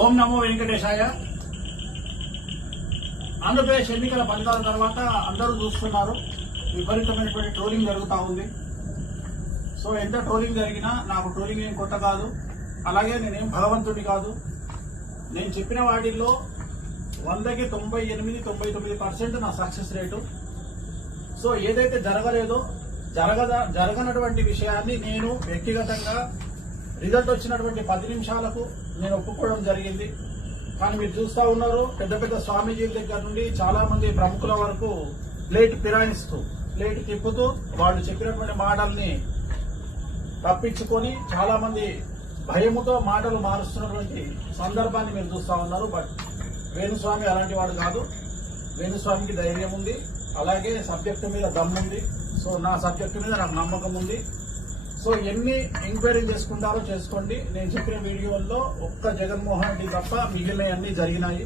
ఓం నమో వెంకటేశాయ. ఆంధ్రప్రదేశ్ ఎన్నికల ఫలితాల తర్వాత అందరూ చూస్తున్నారు. విపరీతమైనటువంటి ట్రోలింగ్ జరుగుతూ ఉంది. సో ఎంత ట్రోలింగ్ జరిగినా నాకు ట్రోలింగ్ ఏం కొత్త కాదు. అలాగే నేనేం భగవంతుడి కాదు. నేను చెప్పిన వాటిల్లో వందకి తొంభై ఎనిమిది తొంభై తొమ్మిది పర్సెంట్ నా సక్సెస్ రేటు. సో ఏదైతే జరగలేదో జరగద జరగనటువంటి విషయాన్ని నేను వ్యక్తిగతంగా రిజల్ట్ వచ్చినటువంటి పది నిమిషాలకు నేను ఒప్పుకోవడం జరిగింది. కానీ మీరు చూస్తా ఉన్నారు పెద్ద పెద్ద స్వామీజీల దగ్గర నుండి చాలా మంది ప్రముఖుల వరకు ప్లేట్ ఫిరాయిస్తూ ప్లేట్ తిప్పుతూ వాళ్ళు చెప్పినటువంటి మాటల్ని తప్పించుకొని చాలా మంది భయముతో మాటలు మారుస్తున్నటువంటి సందర్భాన్ని మీరు చూస్తా ఉన్నారు. బట్ వేణుస్వామి అలాంటి వాడు కాదు. వేణుస్వామికి ధైర్యం ఉంది. అలాగే సబ్జెక్టు మీద దమ్ముంది. సో నా సబ్జెక్టు మీద నాకు నమ్మకం ఉంది. సో ఎన్ని ఎంక్వైరీ చేసుకుంటారో చేసుకోండి. నేను చెప్పిన వీడియోల్లో ఒక్క జగన్మోహన్ రెడ్డి తప్ప మిగిలినవన్నీ జరిగినాయి.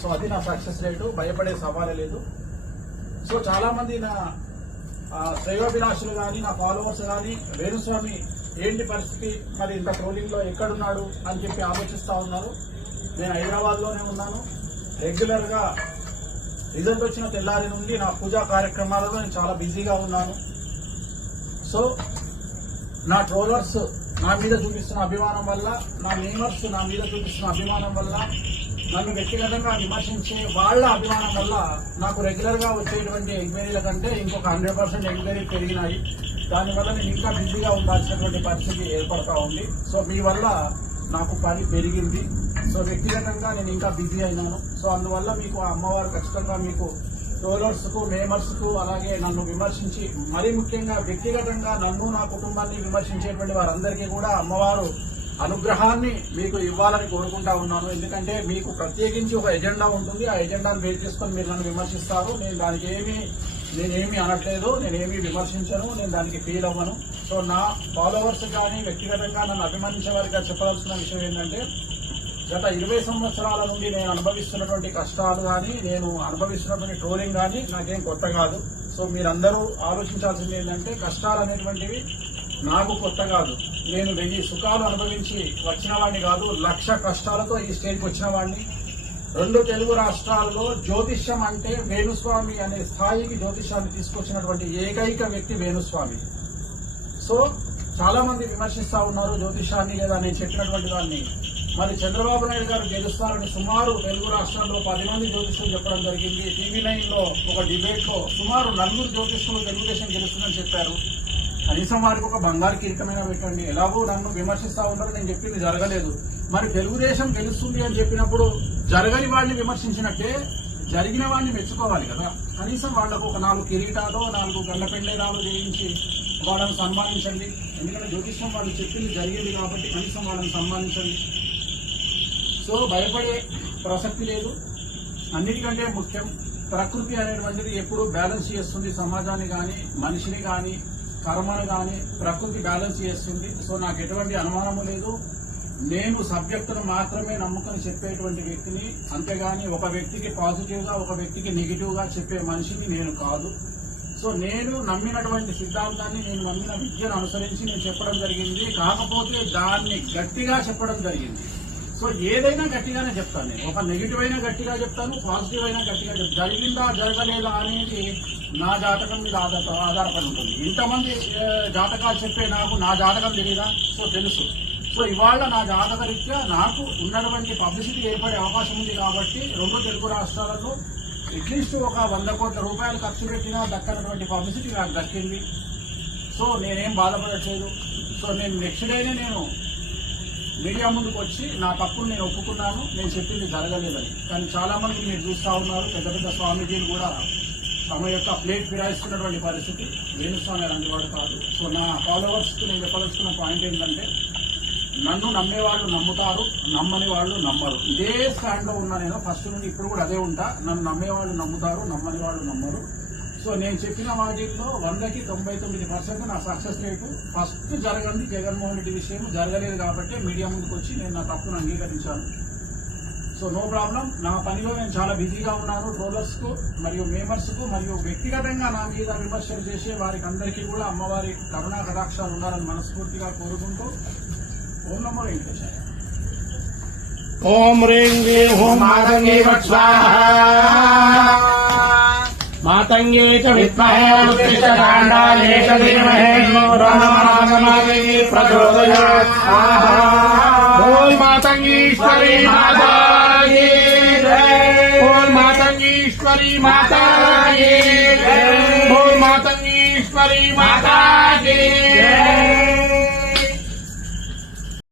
సో అది నా సక్సెస్ రేటు. భయపడే సవాలే లేదు. సో చాలామంది నా శ్రేయోభిలాషులు కానీ నా ఫాలోవర్స్ కానీ వేణుస్వామి ఏంటి పరిస్థితి? మరి ఇంత ట్రోలింగ్లో ఎక్కడున్నాడు అని చెప్పి ఆలోచిస్తూ ఉన్నారు. నేను హైదరాబాద్లోనే ఉన్నాను. రెగ్యులర్గా రిజల్ట్ వచ్చిన తెల్లారి నుండి నా పూజా కార్యక్రమాలలో నేను చాలా బిజీగా ఉన్నాను. సో నా ట్రోలర్స్ నా మీద చూపిస్తున్న అభిమానం వల్ల నా నేమర్స్ నా మీద చూపిస్తున్న అభిమానం వల్ల నన్ను వ్యక్తిగతంగా విమర్శించే వాళ్ళ అభిమానం వల్ల నాకు రెగ్యులర్గా వచ్చేటువంటి ఎంక్వైరీల కంటే ఇంకొక హండ్రెడ్ పర్సెంట్ ఎంక్వైరీ పెరిగినాయి. దానివల్ల నేను ఇంకా బిజీగా ఉండాల్సినటువంటి పరిస్థితి ఏర్పడతా ఉంది. సో మీ వల్ల నాకు పని పెరిగింది. సో వ్యక్తిగతంగా నేను ఇంకా బిజీ అయినాను. సో అందువల్ల మీకు ఆ అమ్మవారు ఖచ్చితంగా మీకు ట్రోలర్స్కు మేమర్స్కు అలాగే నన్ను విమర్శించి మరీ ముఖ్యంగా వ్యక్తిగతంగా నన్ను నా కుటుంబాన్ని విమర్శించేటువంటి వారందరికీ కూడా అమ్మవారు అనుగ్రహాన్ని మీకు ఇవ్వాలని కోరుకుంటా ఉన్నాను. ఎందుకంటే మీకు ప్రత్యేకించి ఒక ఎజెండా ఉంటుంది. ఆ ఎజెండాను బేస్ చేసుకొని మీరు నన్ను విమర్శిస్తారు. నేను దానికి ఏమి నేనేమి అనట్లేదు. నేనేమి విమర్శించను. నేను దానికి ఫీల్ అవ్వను. సో నా ఫాలోవర్స్ కానీ వ్యక్తిగతంగా నన్ను అభిమానించే వారిగా చెప్పవలసిన విషయం ఏంటంటే గత ఇరవై సంవత్సరాల నుండి నేను అనుభవిస్తున్నటువంటి కష్టాలు కానీ నేను అనుభవిస్తున్నటువంటి ట్రోలింగ్ కానీ నాకేం కొత్త కాదు. సో మీరందరూ ఆలోచించాల్సింది ఏంటంటే కష్టాలు అనేటువంటివి నాకు కొత్త కాదు. నేను వెయ్యి సుఖాలు అనుభవించి వచ్చిన వాడిని కాదు లక్ష కష్టాలతో ఈ స్టేజ్కి వచ్చిన వాడిని. రెండు తెలుగు రాష్ట్రాల్లో జ్యోతిష్యం అంటే వేణుస్వామి అనే స్థాయికి జ్యోతిష్యాన్ని తీసుకొచ్చినటువంటి ఏకైక వ్యక్తి వేణుస్వామి. సో చాలా మంది విమర్శిస్తూ ఉన్నారు జ్యోతిషాన్ని లేదా నేను చెప్పినటువంటి దాన్ని. మరి చంద్రబాబు నాయుడు గారు గెలుస్తారని సుమారు తెలుగు రాష్ట్రాల్లో పది మంది జ్యోతిష్యులు చెప్పడం జరిగింది. టీవీ నైన్లో ఒక డిబేట్లో సుమారు నలుగురు జ్యోతిష్యులు తెలుగుదేశం గెలుస్తుందని చెప్పారు. కనీసం వారికి ఒక బంగారు కిరీటమైనా పెట్టండి. ఎలాగో నన్ను విమర్శిస్తా ఉన్నారు నేను చెప్పింది జరగలేదు. మరి తెలుగుదేశం గెలుస్తుంది అని చెప్పినప్పుడు జరగని వాడిని విమర్శించినట్టే జరిగిన వాడిని మెచ్చుకోవాలి కదా. కనీసం వాళ్ళకు ఒక నాలుగు కిరీటాలు నాలుగు గండ పెండేరాలు చేయించి వాళ్ళని సన్మానించండి. ఎందుకంటే జ్యోతిష్యం వాళ్ళు చెప్పింది జరిగేది కాబట్టి కనీసం వాళ్ళని సన్మానించండి. సో భయపడే ప్రసక్తి లేదు. అన్నిటికంటే ముఖ్యం ప్రకృతి అనేటువంటిది ఎప్పుడు బ్యాలెన్స్ చేస్తుంది సమాజాన్ని కానీ మనిషిని కానీ కర్మను కానీ ప్రకృతి బ్యాలెన్స్ చేస్తుంది. సో నాకు ఎటువంటి అనుమానము లేదు. నేను సబ్జెక్టును మాత్రమే నమ్ముకొని చెప్పేటువంటి వ్యక్తిని అంతేగాని ఒక వ్యక్తికి పాజిటివ్గా ఒక వ్యక్తికి నెగిటివ్గా చెప్పే మనిషిని నేను కాదు. సో నేను నమ్మినటువంటి సిద్ధాంతాన్ని నేను నమ్మిన విద్యను అనుసరించి నేను చెప్పడం జరిగింది. కాకపోతే దాన్ని గట్టిగా చెప్పడం జరిగింది. సో ఏదైనా గట్టిగానే చెప్తాను నేను. ఒక నెగిటివ్ అయినా గట్టిగా చెప్తాను పాజిటివ్ అయినా గట్టిగా చెప్తాను. జరిగిందా జరగలేదా అనేది నా జాతకం మీద ఆధార ఆధారపడి ఉంటుంది. ఇంతమంది జాతకాలు చెప్పే నాకు నా జాతకం తెలియదా సో తెలుసు. సో ఇవాళ నా జాతక రీత్యా నాకు ఉన్నటువంటి పబ్లిసిటీ ఏర్పడే అవకాశం ఉంది కాబట్టి రెండు తెలుగు రాష్ట్రాలలో అట్లీస్ట్ ఒక వంద కోట్ల రూపాయలు ఖర్చు పెట్టినా దక్కనటువంటి పబ్లిసిటీ నాకు దక్కింది. సో నేనేం బాధపడట్లేదు. సో నేను నెక్స్ట్ డేనే నేను మీడియా ముందుకు వచ్చి నా తప్పులు నేను ఒప్పుకున్నాను నేను చెప్పింది జరగలేదని. కానీ చాలా మంది మీరు చూస్తూ ఉన్నారు పెద్ద పెద్ద స్వామీజీలు కూడా తమ యొక్క ప్లేట్ ఫిరాయిస్తున్నటువంటి పరిస్థితి. వేణుస్వామి అలాంటి వాడు కాదు. సో నా ఫాలోవర్స్కి నేను చెప్పదలుచుకున్న పాయింట్ ఏంటంటే నన్ను నమ్మేవాళ్ళు నమ్ముతారు నమ్మని వాళ్ళు నమ్మరు. ఇదే స్టాండ్లో ఉన్నా నేను ఫస్ట్ నుండి ఇప్పుడు కూడా అదే ఉంటా. నన్ను నమ్మేవాళ్ళు నమ్ముతారు నమ్మని వాళ్ళు నమ్మరు. సో నేను చెప్పిన వాటిల్లో వందకి తొంభై తొమ్మిది పర్సెంట్ నా సక్సెస్ రేటు ఫస్ట్ జరగంది జగన్మోహన్ రెడ్డి విషయం జరగలేదు కాబట్టి మీడియా ముందుకు వచ్చి నేను నా తప్పును అంగీకరించాను. సో నో ప్రాబ్లం నా పనిలో నేను చాలా బిజీగా ఉన్నాను. రోలర్స్కు మరియు మేమర్స్కు మరియు వ్యక్తిగతంగా నా మీద విమర్శలు చేసే వారికి అందరికీ కూడా అమ్మవారి కరుణా కటాక్షాలు ఉండాలని మనస్ఫూర్తిగా కోరుకుంటూ ఓం నమో వెంకటేశాయ. ఓం రేం హోం मातंगे च विद्महे उत्तिष्ठकाण्डाले च धीमहे प्रचोदयात्। मातङ्गीश्वरी माता ॐ मातङ्गीश्वरी माता ॐ मातङ्गीश्वरी